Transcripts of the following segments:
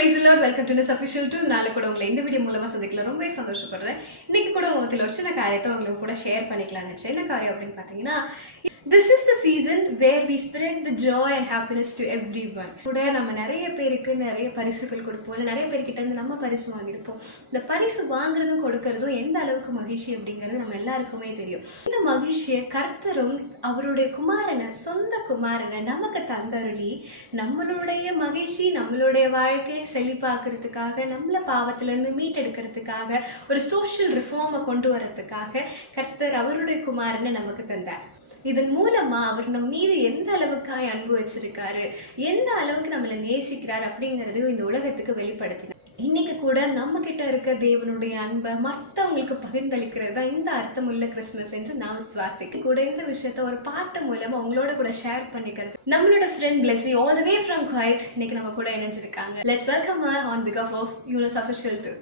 praise the Lord. Welcome to this official tool. நாளை கூட உங்களை இந்த வீடியோ மூலமா சந்திக்கல ரொம்ப சந்தோஷப்படுறேன். இன்னைக்கு கூட உங்கள்கிட்ட ஒரு சின்ன காரியத்தை உங்களுக்கு கூட ஷேர் பண்ணிக்கலாம்னு நினைச்சேன். என்ன காரியம் அப்படின்னு பார்த்தீங்கன்னா, this is the season where we spread the joy and happiness to everyone. கூட நம்ம நிறைய பேருக்கு நிறைய பரிசுகள் கொடுப்போம், இல்லை நிறைய பேர்கிட்ட இருந்து நம்ம பரிசு வாங்கியிருப்போம். இந்த பரிசு வாங்குறதும் கொடுக்கறதும் எந்த அளவுக்கு மகிழ்ச்சி அப்படிங்கிறது நம்ம எல்லாருக்குமே தெரியும். இந்த மகிழ்ச்சியை கர்த்தரும் அவருடைய குமாரனை, சொந்த குமாரனை நமக்கு தந்தருளி நம்மளுடைய மகிழ்ச்சி, நம்மளுடைய வாழ்க்கையை செழிப்பாக்குறதுக்காக, நம்மளை பாவத்திலிருந்து மீட்டெடுக்கிறதுக்காக, ஒரு சோஷியல் ரிஃபார்மை கொண்டு வரதுக்காக கர்த்தர் அவருடைய குமாரனை நமக்கு தந்தார். இதன் மூலமா அவர் நம்ம மீது எந்த அளவுக்காய் அன்பு வச்சிருக்காரு, எந்த அளவுக்கு நம்மளை நேசிக்கிறார் அப்படிங்கிறது இந்த உலகத்துக்கு வெளிப்படுத்தினார். இன்னைக்கு கூட நம்ம கிட்ட இருக்க தேவனுடைய அன்பை மற்றவங்களுக்கு பகிர்ந்தளிக்கிறது தான் இந்த அர்த்தமுள்ள கிறிஸ்மஸ் என்று நான் விசுவாசிக்க கூட இந்த விஷயத்த ஒரு பாட்டு மூலமா அவங்களோட கூட ஷேர் பண்ணிக்கிறது. நம்மளோட friend Blessy all the way from Kuwait இன்னைக்கு நம்ம கூட இணைஞ்சிருக்காங்க. Let's welcome her on behalf of Yunus Official too.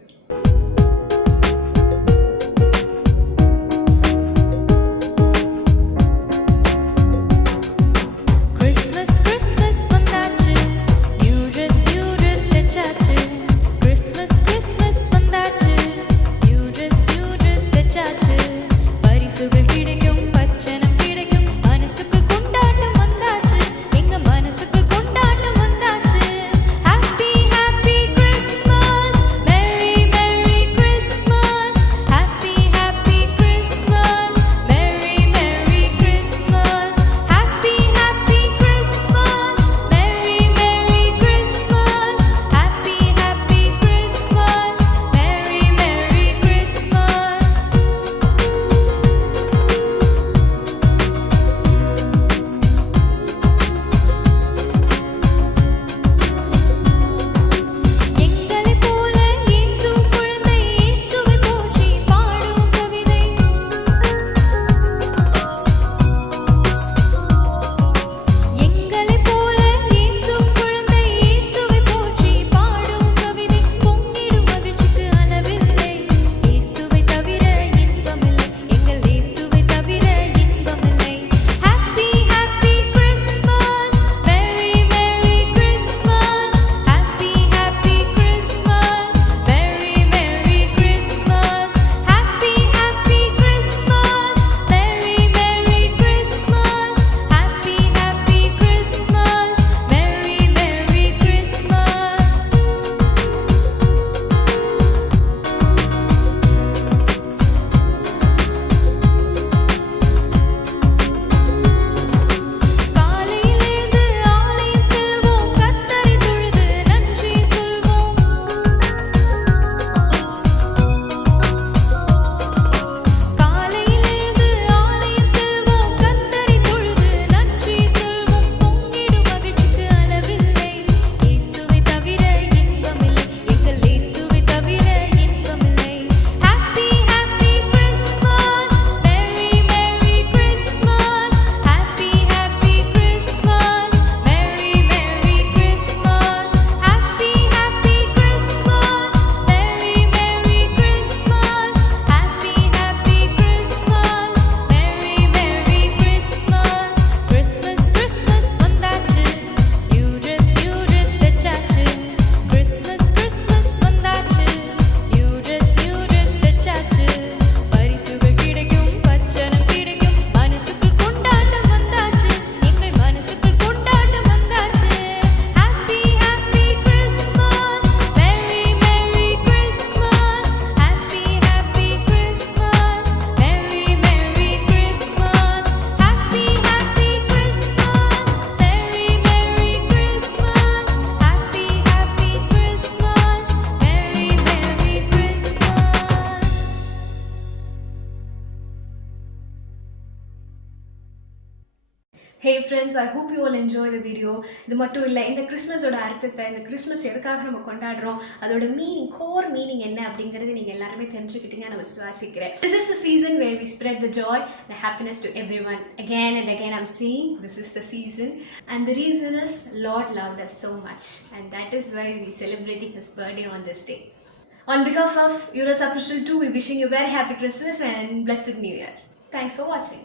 Hey friends, I hope you all enjoy the video. இது மட்டும் இல்லை, இந்த கிறிஸ்மஸோட அர்த்தத்தை, இந்த கிறிஸ்மஸ் எதுக்காக நம்ம கொண்டாடுறோம், அதோட மீனிங், கோர் மீனிங் என்ன அப்படிங்கிறது நீங்கள் எல்லாருமே தெரிஞ்சுக்கிட்டீங்க நான் விசுவாசிக்கிறேன். This is the season where we spread the joy and happiness to everyone. Again and again I'm saying this is the season, and the reason is Lord loved us so much, and that is why we celebrating His birthday on this day. On behalf of Yunus Official 2, we wishing you very happy Christmas and blessed New Year. Thanks for watching.